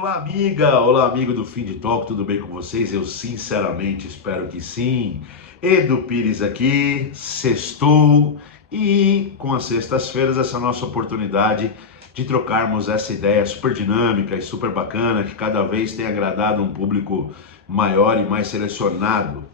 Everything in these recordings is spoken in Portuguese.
Olá, amiga! Olá, amigo do Fim de Talk, tudo bem com vocês? Eu sinceramente espero que sim. Edu Pires aqui, sextou e com as sextas-feiras essa nossa oportunidade de trocarmos essa ideia super dinâmica e super bacana que cada vez tem agradado um público maior e mais selecionado.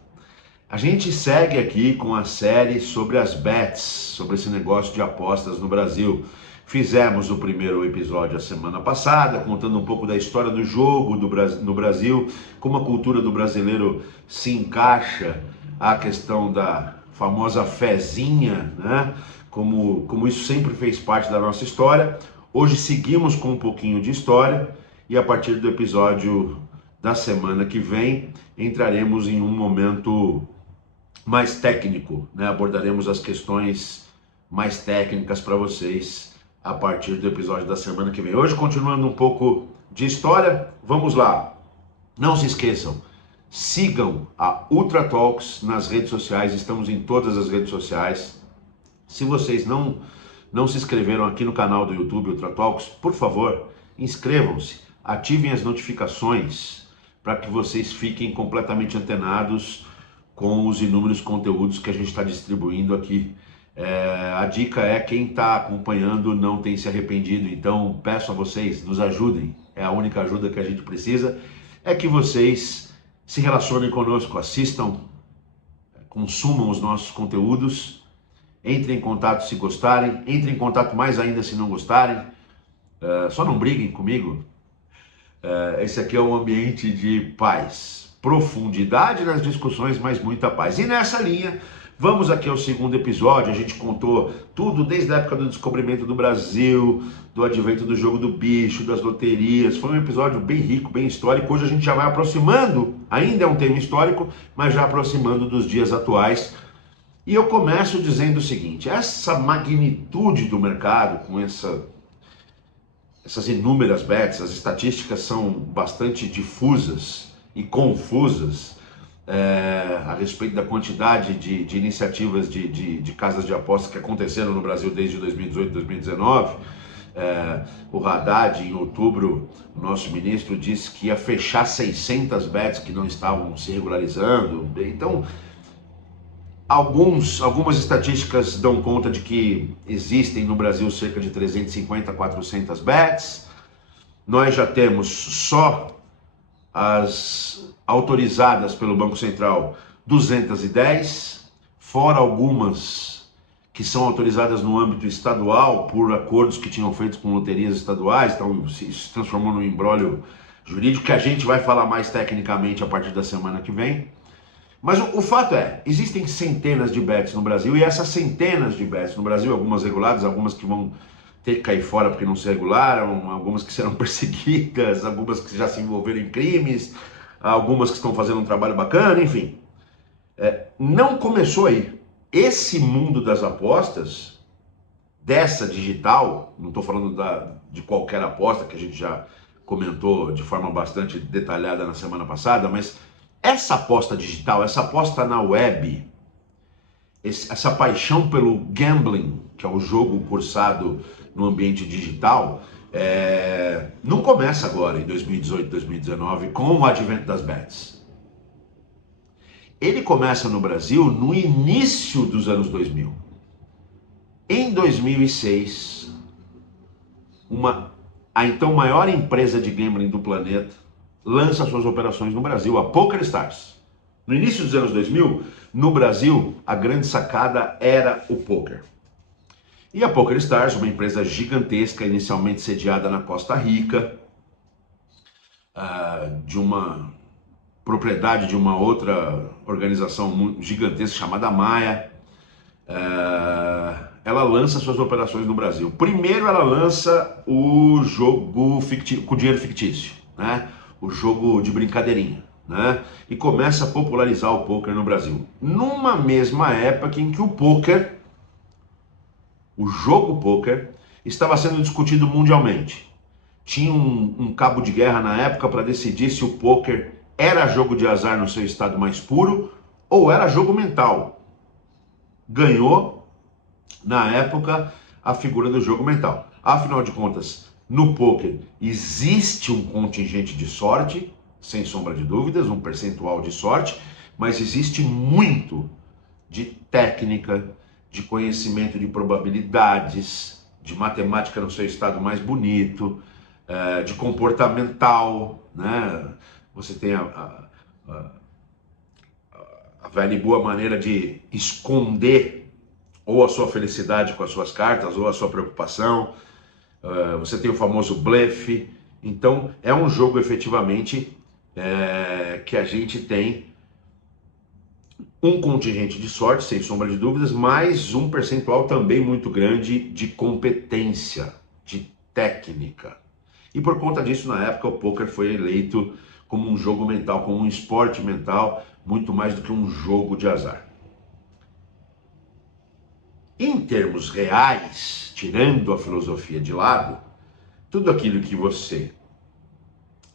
A gente segue aqui com a série sobre as bets, sobre esse negócio de apostas no Brasil. Fizemos o primeiro episódio a semana passada, contando um pouco da história do jogo no Brasil, como a cultura do brasileiro se encaixa à questão da famosa fezinha, né? Como isso sempre fez parte da nossa história. Hoje seguimos com um pouquinho de história e a partir do episódio da semana que vem entraremos em um momento mais técnico, né? Abordaremos as questões mais técnicas para vocês a partir do episódio da semana que vem. Hoje, continuando um pouco de história, vamos lá. Não se esqueçam, sigam a Ultra Talks nas redes sociais, estamos em todas as redes sociais. Se vocês não se inscreveram aqui no canal do YouTube Ultra Talks, por favor, inscrevam-se, ativem as notificações para que vocês fiquem completamente antenados com os inúmeros conteúdos que a gente está distribuindo aqui. A dica é, quem está acompanhando não tem se arrependido, então peço a vocês, nos ajudem, é a única ajuda que a gente precisa, é que vocês se relacionem conosco, assistam, consumam os nossos conteúdos, entrem em contato se gostarem, entrem em contato mais ainda se não gostarem, só não briguem comigo. Esse aqui é um ambiente de paz, profundidade nas discussões, mas muita paz. E nessa linha, vamos aqui ao segundo episódio. A gente contou tudo desde a época do descobrimento do Brasil, do advento do jogo do bicho, das loterias. Foi um episódio bem rico, bem histórico. Hoje a gente já vai aproximando, ainda é um tema histórico, mas já aproximando dos dias atuais. E eu começo dizendo o seguinte: essa magnitude do mercado, com essas inúmeras bets, as estatísticas são bastante difusas e confusas a respeito da quantidade de iniciativas de casas de apostas que aconteceram no Brasil desde 2018, 2019. O Haddad, em outubro, o nosso ministro disse que ia fechar 600 bets que não estavam se regularizando. Então, algumas estatísticas dão conta de que existem no Brasil cerca de 350 a 400 bets. Nós já temos só as autorizadas pelo Banco Central 210, fora algumas que são autorizadas no âmbito estadual por acordos que tinham feito com loterias estaduais. Então isso se transformou num imbróglio jurídico que a gente vai falar mais tecnicamente a partir da semana que vem. Mas o fato é, existem centenas de bets no Brasil, e essas centenas de bets no Brasil, algumas reguladas, algumas que vão ter que cair fora porque não se regularam, algumas que serão perseguidas, algumas que já se envolveram em crimes, algumas que estão fazendo um trabalho bacana, enfim. Não começou aí. Esse mundo das apostas, dessa digital, não estou falando de qualquer aposta, que a gente já comentou de forma bastante detalhada na semana passada, mas essa aposta digital, essa aposta na web, essa paixão pelo gambling, que é o jogo cursado no ambiente digital, não começa agora em 2018, 2019 com o advento das bets. Ele começa no Brasil no início dos anos 2000. Em 2006, a então maior empresa de gambling do planeta lança suas operações no Brasil, a PokerStars. No início dos anos 2000, no Brasil, a grande sacada era o poker. E a PokerStars, uma empresa gigantesca, inicialmente sediada na Costa Rica, de uma propriedade de uma outra organização gigantesca chamada Maia, ela lança suas operações no Brasil. Primeiro ela lança o jogo com dinheiro fictício, né? O jogo de brincadeirinha, né? E começa a popularizar o poker no Brasil. Numa mesma época em que o jogo poker, estava sendo discutido mundialmente. Tinha um cabo de guerra na época para decidir se o poker era jogo de azar no seu estado mais puro ou era jogo mental. Ganhou, na época, a figura do jogo mental. Afinal de contas, No poker existe um contingente de sorte, sem sombra de dúvidas, um percentual de sorte, mas existe muito de técnica, de conhecimento de probabilidades, de matemática no seu estado mais bonito, de comportamental, né? Você tem a velha e boa maneira de esconder ou a sua felicidade com as suas cartas, ou a sua preocupação. Você tem o famoso blefe. Então, é um jogo efetivamente que a gente tem um contingente de sorte, sem sombra de dúvidas, mas um percentual também muito grande de competência, de técnica. E por conta disso, na época, o poker foi eleito como um jogo mental, como um esporte mental, muito mais do que um jogo de azar. Em termos reais, tirando a filosofia de lado, tudo aquilo que você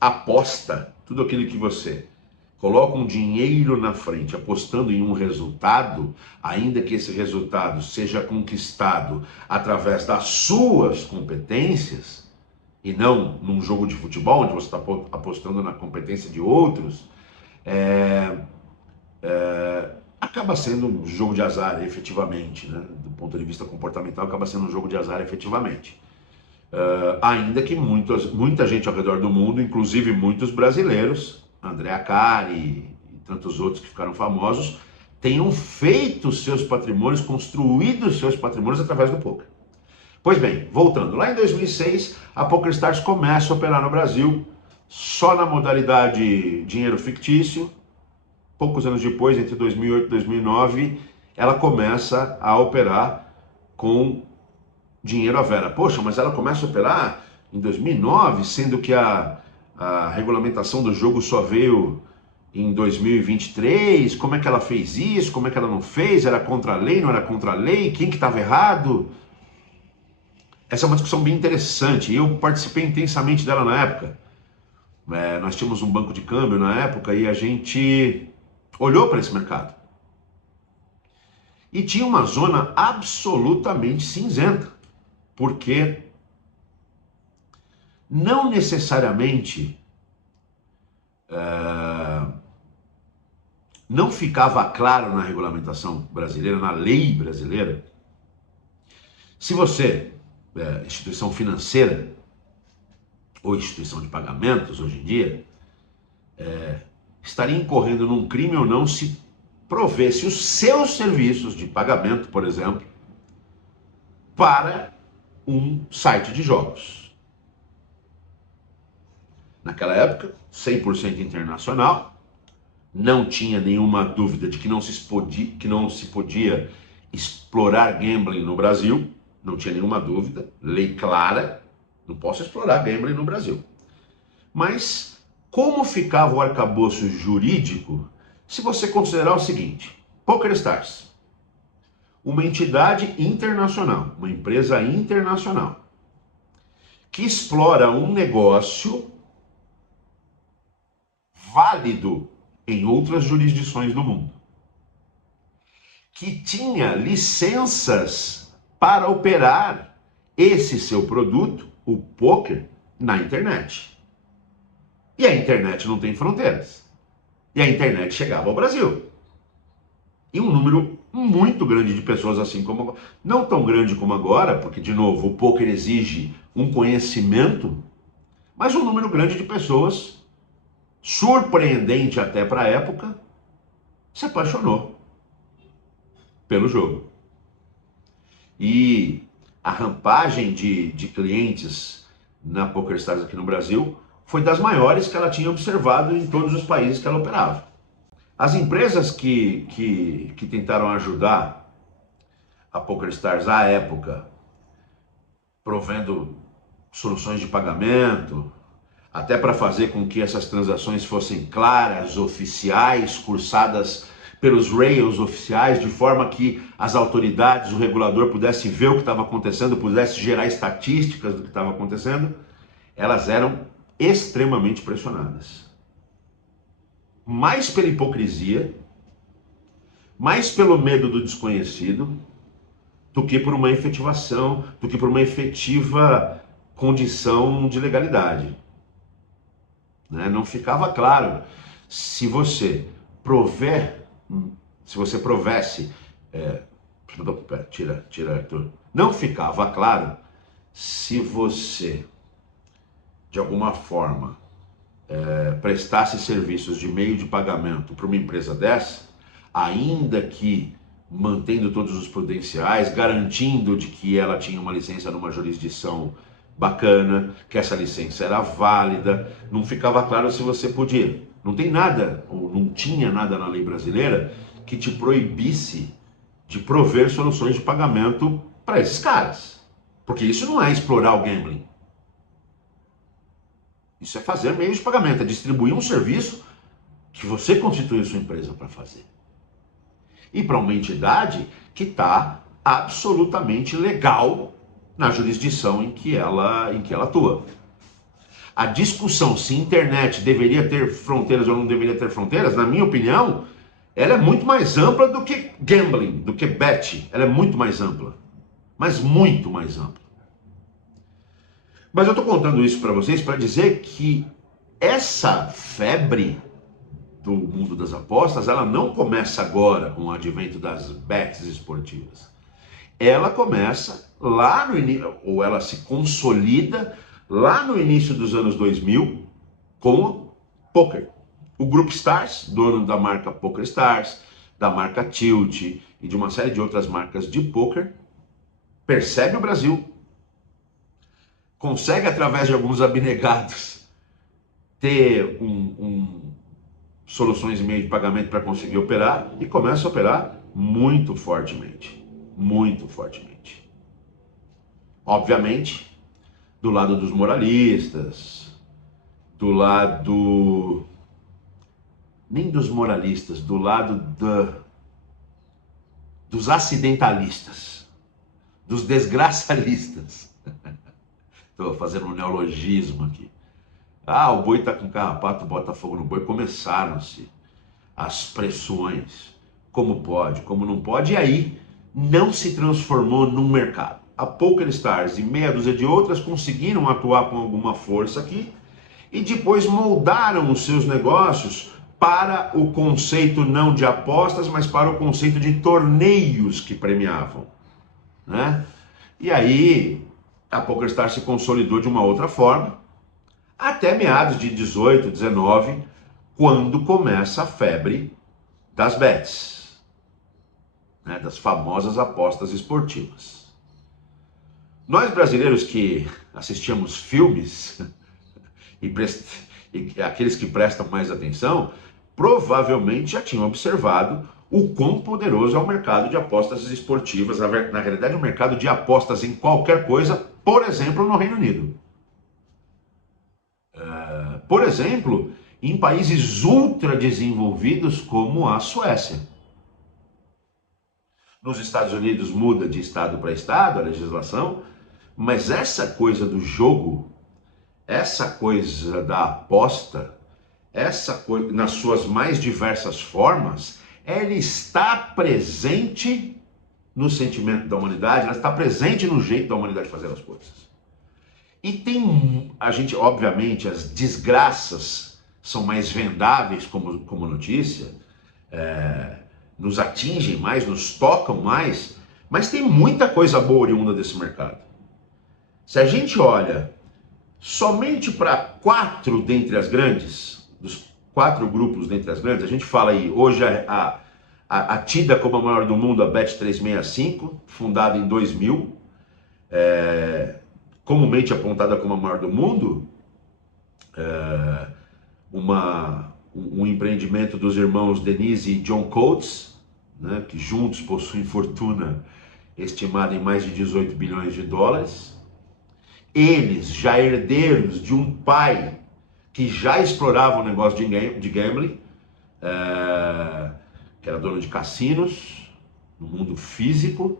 aposta, tudo aquilo que você coloca um dinheiro na frente, apostando em um resultado, ainda que esse resultado seja conquistado através das suas competências, e não num jogo de futebol, onde você está apostando na competência de outros, acaba sendo um jogo de azar, efetivamente, né? Do ponto de vista comportamental, acaba sendo um jogo de azar, efetivamente. Ainda que muita gente ao redor do mundo, inclusive muitos brasileiros, André Acari e tantos outros que ficaram famosos, tenham feito seus patrimônios, construído seus patrimônios através do poker. Pois bem, voltando, lá em 2006, a PokerStars começa a operar no Brasil, só na modalidade dinheiro fictício. Poucos anos depois, entre 2008 e 2009, ela começa a operar com dinheiro à vera. Poxa, mas ela começa a operar em 2009, sendo que a regulamentação do jogo só veio em 2023. Como é que ela fez isso? Como é que ela não fez? Era contra a lei, não era contra a lei? Quem que estava errado? Essa é uma discussão bem interessante. Eu participei intensamente dela na época. Nós tínhamos um banco de câmbio na época e a gente olhou para esse mercado. E tinha uma zona absolutamente cinzenta. Porque não necessariamente não ficava claro na regulamentação brasileira, na lei brasileira, se você, instituição financeira ou instituição de pagamentos hoje em dia, estaria incorrendo num crime ou não se provesse os seus serviços de pagamento, por exemplo, para um site de jogos. Naquela época, 100% internacional, não tinha nenhuma dúvida de que não se podia explorar gambling no Brasil, não tinha nenhuma dúvida, lei clara, não posso explorar gambling no Brasil. Mas como ficava o arcabouço jurídico se você considerar o seguinte: PokerStars, uma entidade internacional, uma empresa internacional, que explora um negócio válido em outras jurisdições do mundo, que tinha licenças para operar esse seu produto, o poker, na internet. E a internet não tem fronteiras. E a internet chegava ao Brasil. E um número muito grande de pessoas, assim como, não tão grande como agora, porque, de novo, o poker exige um conhecimento, mas um número grande de pessoas, surpreendente até para a época, se apaixonou pelo jogo. E a rampagem de clientes na PokerStars aqui no Brasil foi das maiores que ela tinha observado em todos os países que ela operava. As empresas que tentaram ajudar a PokerStars à época, provendo soluções de pagamento, até para fazer com que essas transações fossem claras, oficiais, cursadas pelos rails oficiais, de forma que as autoridades, o regulador pudesse ver o que estava acontecendo, pudesse gerar estatísticas do que estava acontecendo, elas eram extremamente pressionadas. Mais pela hipocrisia, mais pelo medo do desconhecido, do que por uma efetivação, do que por uma efetiva condição de legalidade, né? Não ficava claro se você provesse, tira, Arthur. Não ficava claro se você, de alguma forma, prestasse serviços de meio de pagamento para uma empresa dessa, ainda que mantendo todos os prudenciais, garantindo de que ela tinha uma licença numa jurisdição bacana, que essa licença era válida, não ficava claro se você podia. Não tem nada, ou não tinha nada na lei brasileira que te proibisse de prover soluções de pagamento para esses caras. Porque isso não é explorar o gambling. Isso é fazer meios de pagamento, é distribuir um serviço que você constituiu sua empresa para fazer. E para uma entidade que está absolutamente legal na jurisdição em que ela atua. A discussão se internet deveria ter fronteiras ou não deveria ter fronteiras, na minha opinião, ela é muito mais ampla do que gambling, do que bet. Ela é muito mais ampla, mas muito mais ampla. Mas eu estou contando isso para vocês para dizer que essa febre do mundo das apostas, ela não começa agora com o advento das bets esportivas. Ela começa lá no início, ou ela se consolida lá no início dos anos 2000 com o poker. O Group Stars, dono da marca Poker Stars, da marca Tilt e de uma série de outras marcas de poker, percebe o Brasil, consegue através de alguns abnegados ter soluções de meio de pagamento para conseguir operar e começa a operar muito fortemente, muito fortemente. Obviamente, do lado dos moralistas, do lado, nem dos moralistas, do lado dos acidentalistas, dos desgraçalistas. Estou fazendo um neologismo aqui. Ah, o boi está com carrapato, bota fogo no boi. Começaram-se as pressões. Como pode, como não pode. E aí não se transformou num mercado. A Poker Stars e meia dúzia de outras conseguiram atuar com alguma força aqui e depois moldaram os seus negócios para o conceito não de apostas, mas para o conceito de torneios que premiavam, né? E aí a Poker Stars se consolidou de uma outra forma, até meados de 18, 19, quando começa a febre das bets, né, das famosas apostas esportivas. Nós brasileiros que assistíamos filmes, e aqueles que prestam mais atenção, provavelmente já tinham observado o quão poderoso é o mercado de apostas esportivas, na realidade o mercado de apostas em qualquer coisa, por exemplo, no Reino Unido. Por exemplo, em países ultra desenvolvidos como a Suécia. Nos Estados Unidos muda de estado para estado a legislação, mas essa coisa do jogo, essa coisa da aposta, essa coisa nas suas mais diversas formas, ela está presente no sentimento da humanidade, ela está presente no jeito da humanidade fazer as coisas. E tem, a gente, obviamente, as desgraças são mais vendáveis como notícia, nos atingem mais, nos tocam mais, mas tem muita coisa boa oriunda desse mercado. Se a gente olha somente para 4 dentre as grandes, dos 4 grupos dentre as grandes, a gente fala aí, hoje a tida como a maior do mundo, a Bet365, fundada em 2000, comumente apontada como a maior do mundo, um empreendimento dos irmãos Denise e John Coates, né, que juntos possuem fortuna estimada em mais de 18 bilhões de dólares. Eles, já herdeiros de um pai que já explorava o negócio de gambling, que era dono de cassinos no mundo físico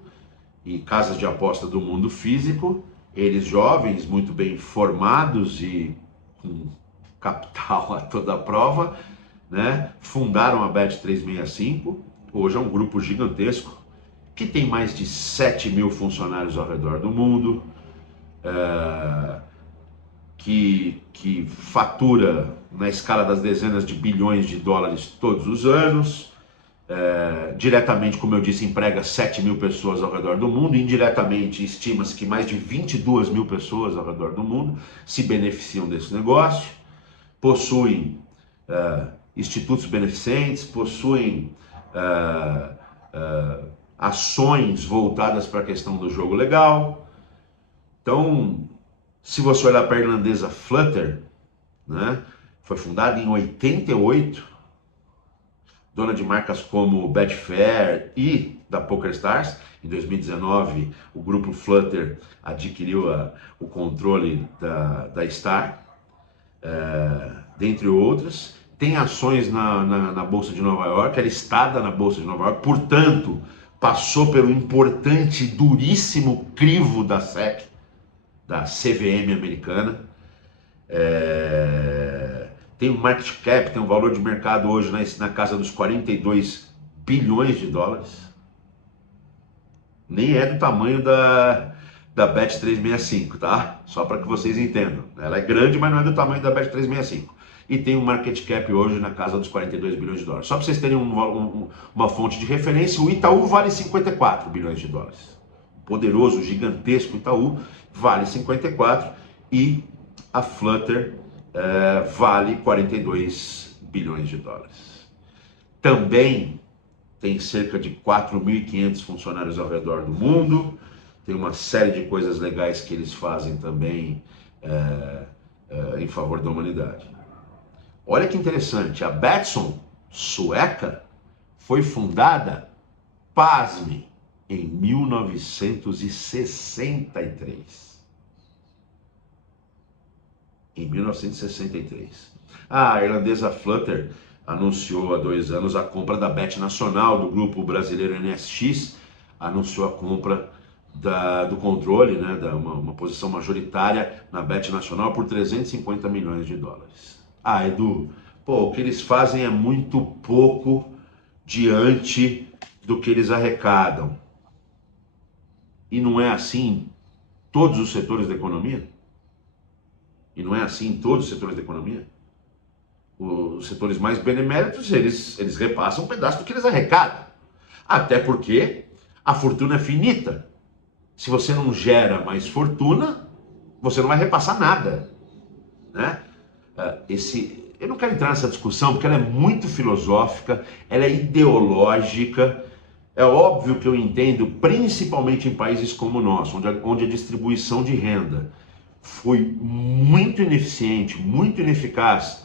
e casas de aposta do mundo físico. Eles, jovens, muito bem formados e com capital a toda prova, né, fundaram a Bet365. Hoje é um grupo gigantesco que tem mais de 7 mil funcionários ao redor do mundo. que fatura na escala das dezenas de bilhões de dólares todos os anos. Diretamente, como eu disse, emprega 7 mil pessoas ao redor do mundo. Indiretamente, estima-se que mais de 22 mil pessoas ao redor do mundo se beneficiam desse negócio. Possuem institutos beneficentes, possuem ações voltadas para a questão do jogo legal. Então, se você olhar para a irlandesa Flutter, né, foi fundada em 88, dona de marcas como Betfair e da PokerStars. Em 2019, o grupo Flutter adquiriu o controle da Star, dentre outras. Tem ações na Bolsa de Nova York, ela é listada na Bolsa de Nova York, portanto, passou pelo importante, duríssimo crivo da SEC, da CVM americana. Tem um market cap, tem um valor de mercado hoje na casa dos 42 bilhões de dólares. Nem é do tamanho da Bet365, tá? Só para que vocês entendam. Ela é grande, mas não é do tamanho da Bet365. E tem um market cap hoje na casa dos 42 bilhões de dólares. Só para vocês terem uma fonte de referência, o Itaú vale 54 bilhões de dólares. O poderoso, gigantesco Itaú vale 54 e a Flutter vale 42 bilhões de dólares. Também tem cerca de 4.500 funcionários ao redor do mundo. Tem uma série de coisas legais que eles fazem também em favor da humanidade. Olha que interessante, a Betsson, sueca, foi fundada, pasme, em 1963. Em 1963. A irlandesa Flutter anunciou há 2 anos a compra da Bet Nacional, do grupo brasileiro NSX, anunciou a compra do controle, né, uma posição majoritária na Bet Nacional por 350 milhões de dólares. Edu, o que eles fazem é muito pouco diante do que eles arrecadam. E não é assim em todos os setores da economia? E não é assim em todos os setores da economia? Os setores mais beneméritos, eles repassam um pedaço do que eles arrecadam. Até porque a fortuna é finita. Se você não gera mais fortuna, você não vai repassar nada, né? Eu não quero entrar nessa discussão porque ela é muito filosófica, ela é ideológica. É óbvio que eu entendo, principalmente em países como o nosso, onde a distribuição de renda foi muito ineficiente, muito ineficaz,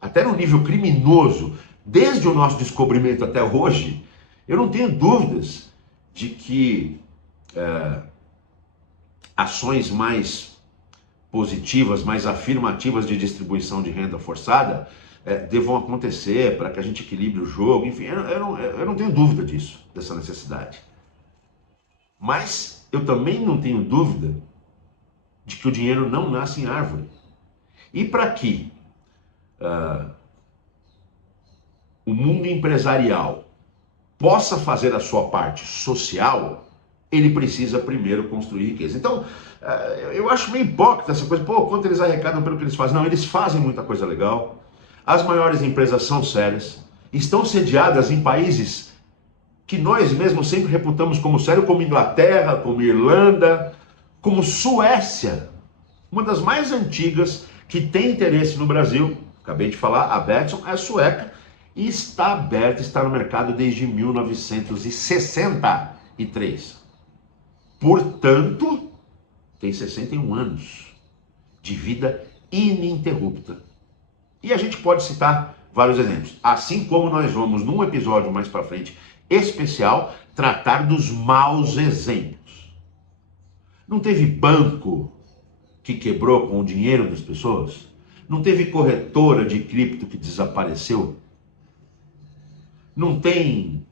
até no nível criminoso, desde o nosso descobrimento até hoje. Eu não tenho dúvidas de que ações mais positivas, mais afirmativas de distribuição de renda forçada devam acontecer para que a gente equilibre o jogo. Enfim, eu não tenho dúvida disso, dessa necessidade. Mas eu também não tenho dúvida de que o dinheiro não nasce em árvore. E para que o mundo empresarial possa fazer a sua parte social, ele precisa primeiro construir riqueza. Então, eu acho meio hipócrita essa coisa, quanto eles arrecadam pelo que eles fazem. Não, eles fazem muita coisa legal. As maiores empresas são sérias, estão sediadas em países que nós mesmos sempre reputamos como sérios, como Inglaterra, como Irlanda, como Suécia, uma das mais antigas que tem interesse no Brasil. Acabei de falar, a Betsson é sueca e está aberta, está no mercado desde 1963. Portanto, tem 61 anos de vida ininterrupta. E a gente pode citar vários exemplos. Assim como nós vamos, num episódio mais para frente, especial, tratar dos maus exemplos. Não teve banco que quebrou com o dinheiro das pessoas? Não teve corretora de cripto que desapareceu? Não tem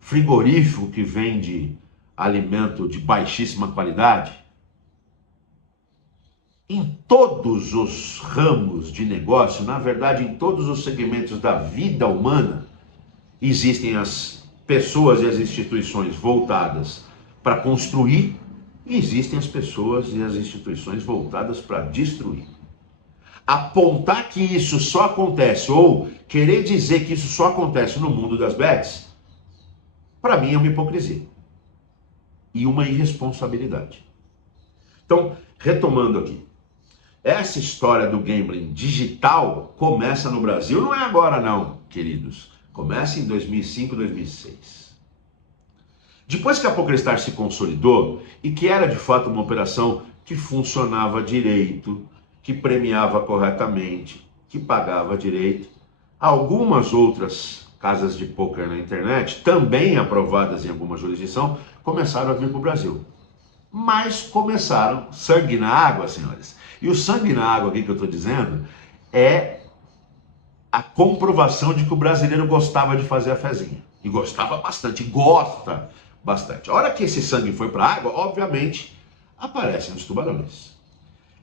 frigorífico que vende alimento de baixíssima qualidade? Em todos os ramos de negócio, na verdade, em todos os segmentos da vida humana, existem as pessoas e as instituições voltadas para construir E existem as pessoas e as instituições voltadas para destruir. Apontar que isso só acontece, ou querer dizer que isso só acontece no mundo das bets, para mim é uma hipocrisia e uma irresponsabilidade. Então, retomando aqui, essa história do gambling digital começa no Brasil, não é agora não, queridos. Começa em 2005, 2006. Depois que a PokerStars se consolidou e que era de fato uma operação que funcionava direito, que premiava corretamente, que pagava direito, algumas outras casas de poker na internet, também aprovadas em alguma jurisdição, começaram a vir para o Brasil. Mas começaram sangue na água, senhores. E o sangue na água aqui que eu estou dizendo é a comprovação de que o brasileiro gostava de fazer a fezinha. E gostava bastante, gosta bastante. A hora que esse sangue foi para a água, obviamente, aparecem os tubarões.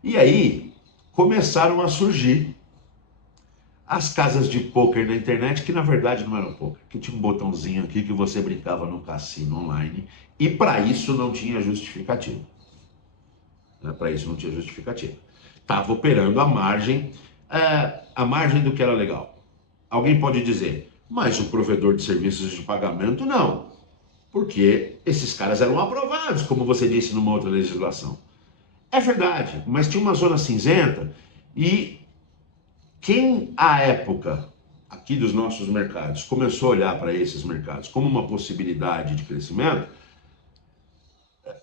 E aí começaram a surgir as casas de pôquer na internet, que na verdade não eram pôquer, que tinha um botãozinho aqui que você brincava no cassino online, e para isso não tinha justificativa. Para isso não tinha justificativa. Estava operando à margem do que era legal. Alguém pode dizer, mas o provedor de serviços de pagamento não, porque esses caras eram aprovados, como você disse numa outra legislação. É verdade, mas tinha uma zona cinzenta e quem, à época, aqui dos nossos mercados, começou a olhar para esses mercados como uma possibilidade de crescimento,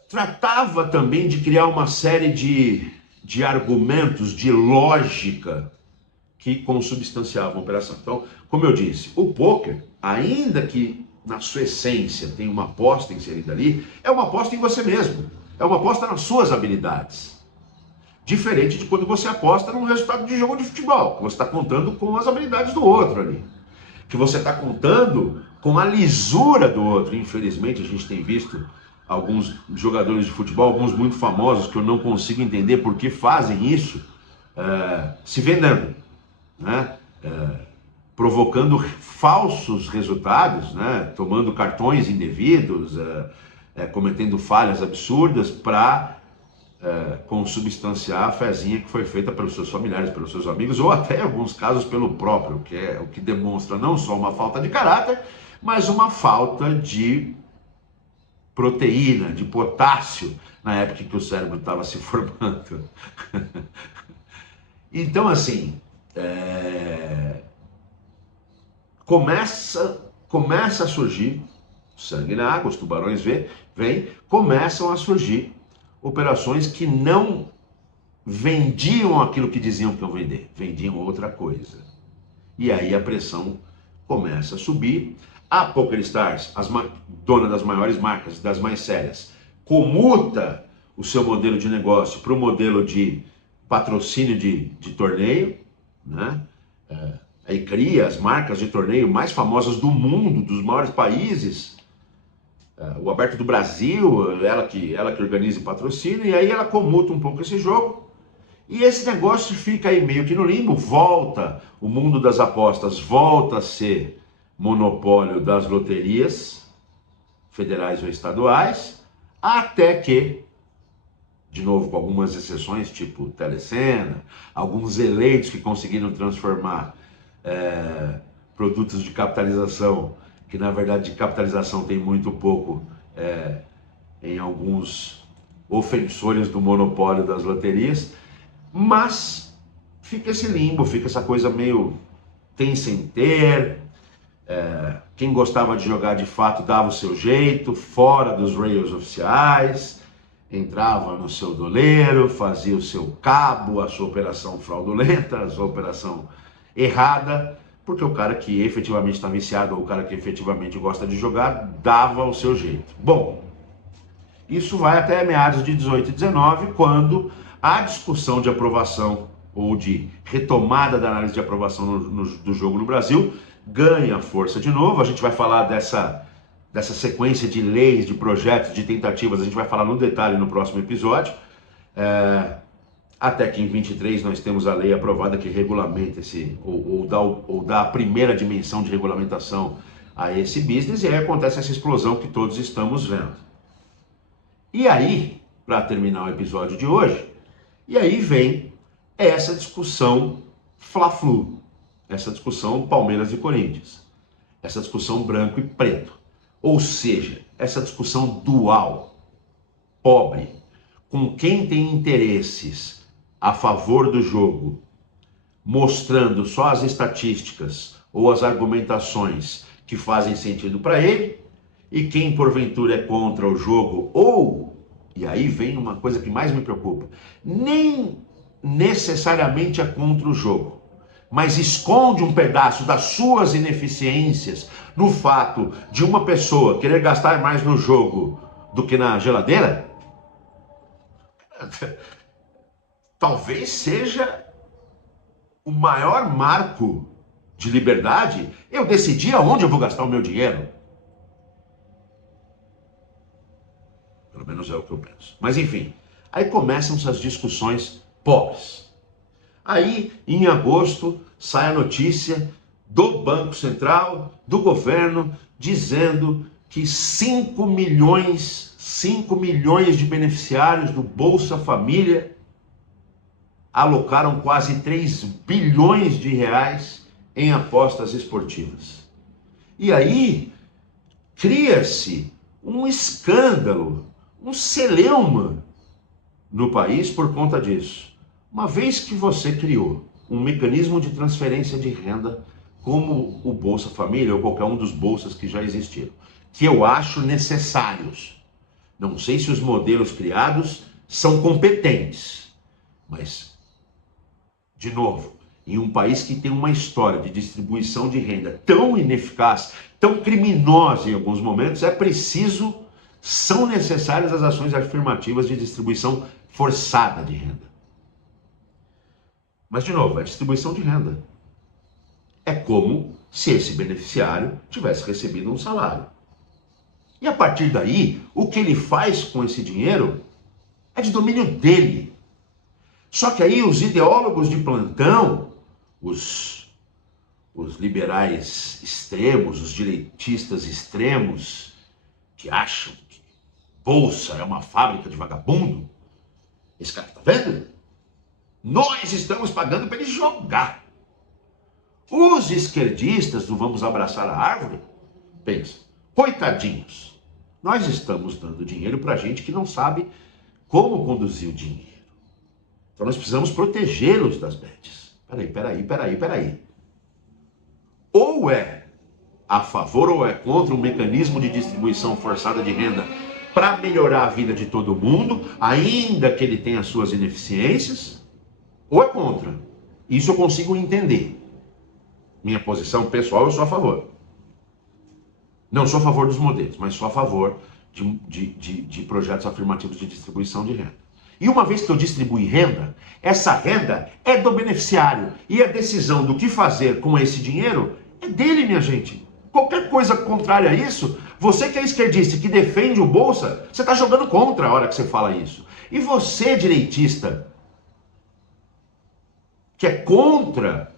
tratava também de criar uma série de argumentos, de lógica, que consubstanciavam a operação. Então, como eu disse, o poker, ainda que na sua essência tenha uma aposta inserida ali, é uma aposta em você mesmo, é uma aposta nas suas habilidades. Diferente de quando você aposta num resultado de jogo de futebol, que você está contando com as habilidades do outro ali. Que você está contando com a lisura do outro. Infelizmente, a gente tem visto alguns jogadores de futebol, alguns muito famosos, que eu não consigo entender por que fazem isso, se vendendo, né? Provocando falsos resultados, né? Tomando cartões indevidos, cometendo falhas absurdas para consubstanciar a fezinha que foi feita pelos seus familiares, pelos seus amigos, ou até em alguns casos pelo próprio, que é o que demonstra não só uma falta de caráter, mas uma falta de proteína, de potássio, na época que o cérebro estava se formando. Então, assim, começa a surgir sangue na água, os tubarões vêm, começam a surgir operações que não vendiam aquilo que diziam que iam vender, vendiam outra coisa. E aí a pressão começa a subir. A PokerStars, dona das maiores marcas, das mais sérias, comuta o seu modelo de negócio para o modelo de patrocínio de torneio, né? Aí cria as marcas de torneio mais famosas do mundo, dos maiores países, o Aberto do Brasil, ela que organiza o patrocínio, e aí ela comuta um pouco esse jogo, e esse negócio fica aí meio que no limbo, o mundo das apostas volta a ser monopólio das loterias, federais ou estaduais, até que, de novo com algumas exceções, tipo Telecena, alguns eleitos que conseguiram transformar produtos de capitalização, que na verdade de capitalização tem muito pouco, em alguns ofensores do monopólio das loterias, mas fica esse limbo, fica essa coisa meio tem sem ter. Quem gostava de jogar de fato dava o seu jeito, fora dos rails oficiais, entrava no seu doleiro, fazia o seu cabo, a sua operação fraudulenta, a sua operação errada, porque o cara que efetivamente está viciado ou o cara que efetivamente gosta de jogar dava o seu jeito. Bom, isso vai até meados de 18 e 19, quando a discussão de aprovação ou de retomada da análise de aprovação do jogo no Brasil ganha força de novo. A gente vai falar dessa sequência de leis, de projetos, de tentativas, a gente vai falar no detalhe no próximo episódio. Até que em 23 nós temos a lei aprovada que regulamenta ou dá a primeira dimensão de regulamentação a esse business, e aí acontece essa explosão que todos estamos vendo. E aí, para terminar o episódio de hoje. E aí vem essa discussão Fla-Flu, essa discussão Palmeiras e Corinthians, essa discussão branco e preto. Ou seja, essa discussão dual, pobre, com quem tem interesses a favor do jogo, mostrando só as estatísticas ou as argumentações que fazem sentido para ele, e quem porventura é contra o jogo, ou, e aí vem uma coisa que mais me preocupa, nem necessariamente é contra o jogo, mas esconde um pedaço das suas ineficiências no fato de uma pessoa querer gastar mais no jogo do que na geladeira, talvez seja o maior marco de liberdade, eu decidir aonde eu vou gastar o meu dinheiro. Pelo menos é o que eu penso. Mas enfim, aí começam essas discussões pobres. Aí, em agosto, sai a notícia do Banco Central, do governo, dizendo que 5 milhões de beneficiários do Bolsa Família alocaram quase 3 bilhões de reais em apostas esportivas. E aí, cria-se um escândalo, um celeuma no país por conta disso. Uma vez que você criou um mecanismo de transferência de renda como o Bolsa Família ou qualquer um dos bolsas que já existiram, que eu acho necessários. Não sei se os modelos criados são competentes, mas, de novo, em um país que tem uma história de distribuição de renda tão ineficaz, tão criminosa em alguns momentos, são necessárias as ações afirmativas de distribuição forçada de renda. Mas, de novo, é distribuição de renda. É como se esse beneficiário tivesse recebido um salário. E a partir daí, o que ele faz com esse dinheiro é de domínio dele. Só que aí os ideólogos de plantão, os liberais extremos, os direitistas extremos, que acham que bolsa é uma fábrica de vagabundo, esse cara, tá vendo? Nós estamos pagando para ele jogar. Os esquerdistas do vamos abraçar a árvore, pensam, coitadinhos, nós estamos dando dinheiro para gente que não sabe como conduzir o dinheiro. Então nós precisamos protegê-los das bets. Peraí. Ou é a favor ou é contra um mecanismo de distribuição forçada de renda para melhorar a vida de todo mundo, ainda que ele tenha suas ineficiências, ou é contra. Isso eu consigo entender. Minha posição pessoal, eu sou a favor. Não sou a favor dos modelos, mas sou a favor de projetos afirmativos de distribuição de renda. E uma vez que eu distribuí renda, essa renda é do beneficiário. E a decisão do que fazer com esse dinheiro é dele, minha gente. Qualquer coisa contrária a isso, você que é esquerdista, que defende o Bolsa, você está jogando contra a hora que você fala isso. E você, direitista, que é contra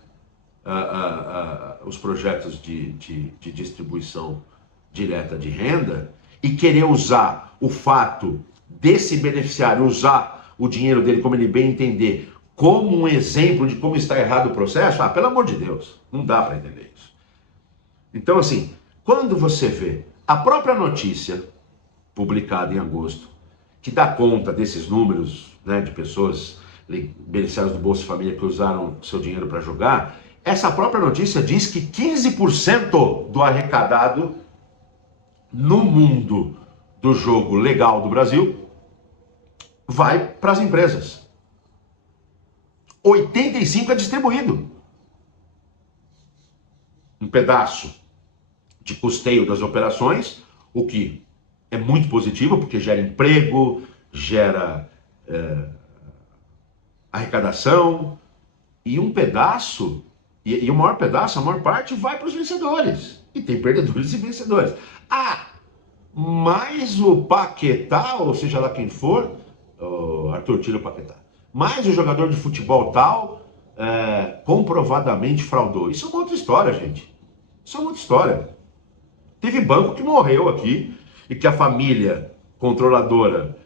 os projetos de distribuição direta de renda, e querer usar o fato desse beneficiário, usar o dinheiro dele como ele bem entender, como um exemplo de como está errado o processo, pelo amor de Deus, não dá para entender isso. Então, assim, quando você vê a própria notícia publicada em agosto, que dá conta desses números, né, de pessoas beneficiárias do Bolsa Família que usaram seu dinheiro para jogar, essa própria notícia diz que 15% do arrecadado no mundo do jogo legal do Brasil vai para as empresas. 85% é distribuído. Um pedaço de custeio das operações, o que é muito positivo, porque gera emprego, gera arrecadação, e um pedaço, e o maior pedaço, a maior parte, vai para os vencedores. E tem perdedores e vencedores. Mais o Paquetá, ou seja lá quem for, o Arthur tira o Paquetá, mais o jogador de futebol tal, comprovadamente fraudou. Isso é uma outra história, gente. Isso é uma outra história. Teve banco que morreu aqui e que a família controladora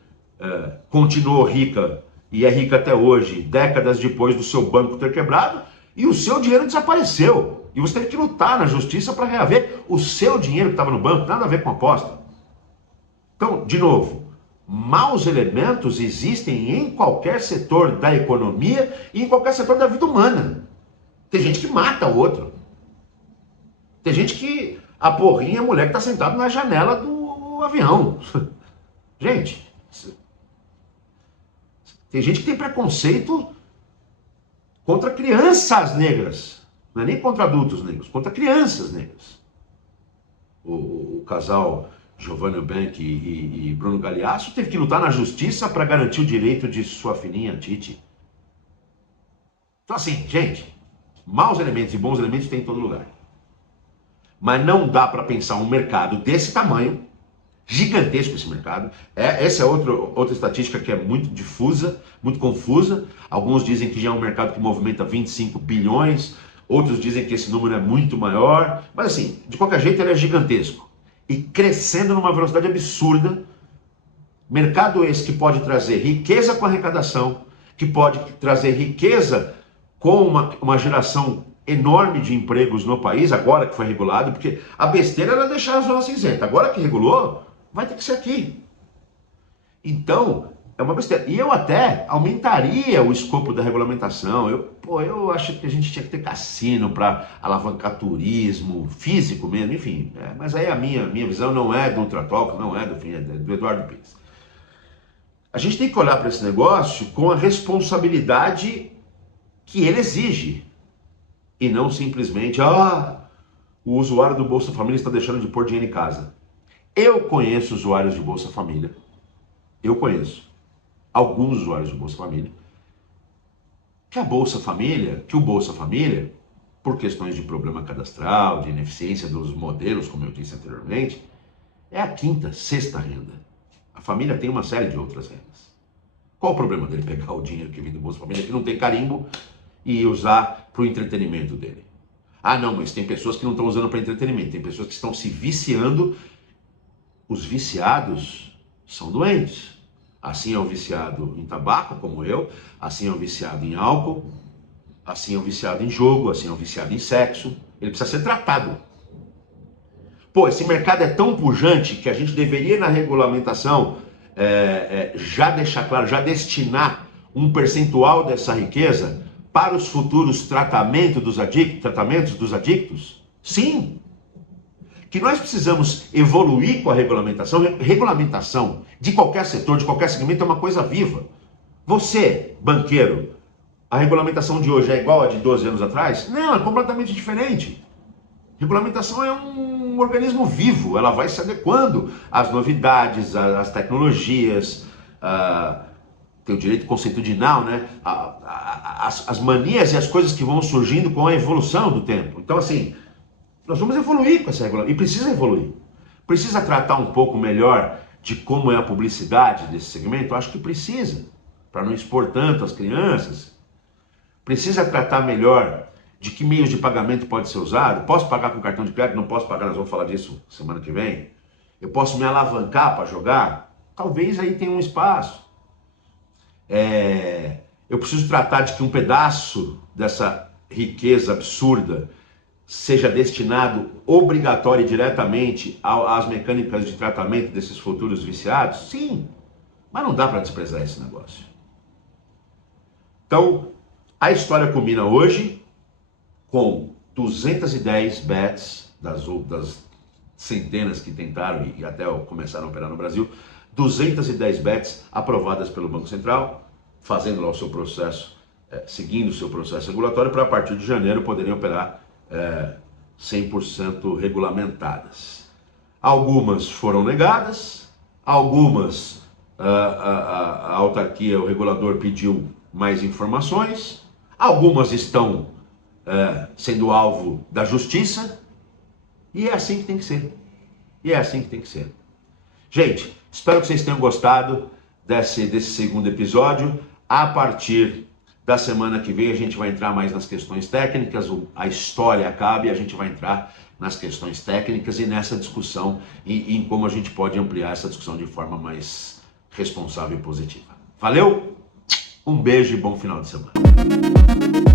continuou rica e é rica até hoje, décadas depois do seu banco ter quebrado, e o seu dinheiro desapareceu. E você teve que lutar na justiça para reaver o seu dinheiro que estava no banco, nada a ver com aposta. Então, de novo, maus elementos existem em qualquer setor da economia e em qualquer setor da vida humana. Tem gente que mata o outro. Tem gente que aporrinha a mulher que está sentada na janela do avião. Gente, tem gente que tem preconceito contra crianças negras. Não é nem contra adultos negros, contra crianças negras. O casal Giovanni Eubank e Bruno Galeasso teve que lutar na justiça para garantir o direito de sua filhinha Titi. Então assim, gente, maus elementos e bons elementos tem em todo lugar. Mas não dá para pensar um mercado desse tamanho, gigantesco esse mercado. Essa é outra estatística que é muito difusa, muito confusa. Alguns dizem que já é um mercado que movimenta 25 bilhões, outros dizem que esse número é muito maior. Mas assim, de qualquer jeito ele é gigantesco. E crescendo numa velocidade absurda. Mercado esse que pode trazer riqueza com arrecadação, que pode trazer riqueza com uma geração enorme de empregos no país, agora que foi regulado, porque a besteira era deixar a zona cinzenta. Agora que regulou, vai ter que ser aqui. Então, é uma besteira. E eu até aumentaria o escopo da regulamentação. Eu acho que a gente tinha que ter cassino para alavancar turismo, físico mesmo, enfim. Mas aí a minha visão não é do Ultratalk, não é do Eduardo Pires. A gente tem que olhar para esse negócio com a responsabilidade que ele exige. E não simplesmente, o usuário do Bolsa Família está deixando de pôr dinheiro em casa. Eu conheço usuários de Bolsa Família. Eu conheço alguns usuários de Bolsa Família. Que o Bolsa Família, por questões de problema cadastral, de ineficiência dos modelos, como eu disse anteriormente, é a quinta, sexta renda. A família tem uma série de outras rendas. Qual o problema dele pegar o dinheiro que vem do Bolsa Família, que não tem carimbo, e usar para o entretenimento dele? Não, mas tem pessoas que não estão usando para entretenimento, tem pessoas que estão se viciando. Os viciados são doentes. Assim é o viciado em tabaco, como eu, assim é o viciado em álcool, assim é o viciado em jogo, assim é o viciado em sexo. Ele precisa ser tratado. Esse mercado é tão pujante que a gente deveria, na regulamentação, já deixar claro, já destinar um percentual dessa riqueza para os futuros tratamentos dos adictos? Sim. Que nós precisamos evoluir com a regulamentação. Regulamentação de qualquer setor, de qualquer segmento é uma coisa viva. Você, banqueiro, a regulamentação de hoje é igual a de 12 anos atrás? Não, é completamente diferente. Regulamentação é um organismo vivo, ela vai se adequando às novidades, às tecnologias, tem o direito consuetudinal, né? As manias e as coisas que vão surgindo com a evolução do tempo. Então, assim, nós vamos evoluir com essa regulação, e precisa evoluir. Precisa tratar um pouco melhor de como é a publicidade desse segmento? Acho que precisa, para não expor tanto as crianças. Precisa tratar melhor de que meios de pagamento pode ser usado. Posso pagar com cartão de crédito? Não posso pagar, nós vamos falar disso semana que vem. Eu posso me alavancar para jogar? Talvez aí tenha um espaço. Eu preciso tratar de que um pedaço dessa riqueza absurda seja destinado obrigatório e diretamente às mecânicas de tratamento desses futuros viciados? Sim, mas não dá para desprezar esse negócio. Então, a história culmina hoje com 210 bets das centenas que tentaram e até começaram a operar no Brasil, 210 bets aprovadas pelo Banco Central, fazendo lá o seu processo, seguindo o seu processo regulatório, para a partir de janeiro poderem operar 100% regulamentadas. Algumas foram negadas, algumas a autarquia, o regulador pediu mais informações, algumas estão sendo alvo da justiça, e é assim que tem que ser. E é assim que tem que ser. Gente, espero que vocês tenham gostado desse segundo episódio. A partir da semana que vem a gente vai entrar mais nas questões técnicas, a história acaba e a gente vai entrar nas questões técnicas e nessa discussão e em como a gente pode ampliar essa discussão de forma mais responsável e positiva. Valeu? Um beijo e bom final de semana.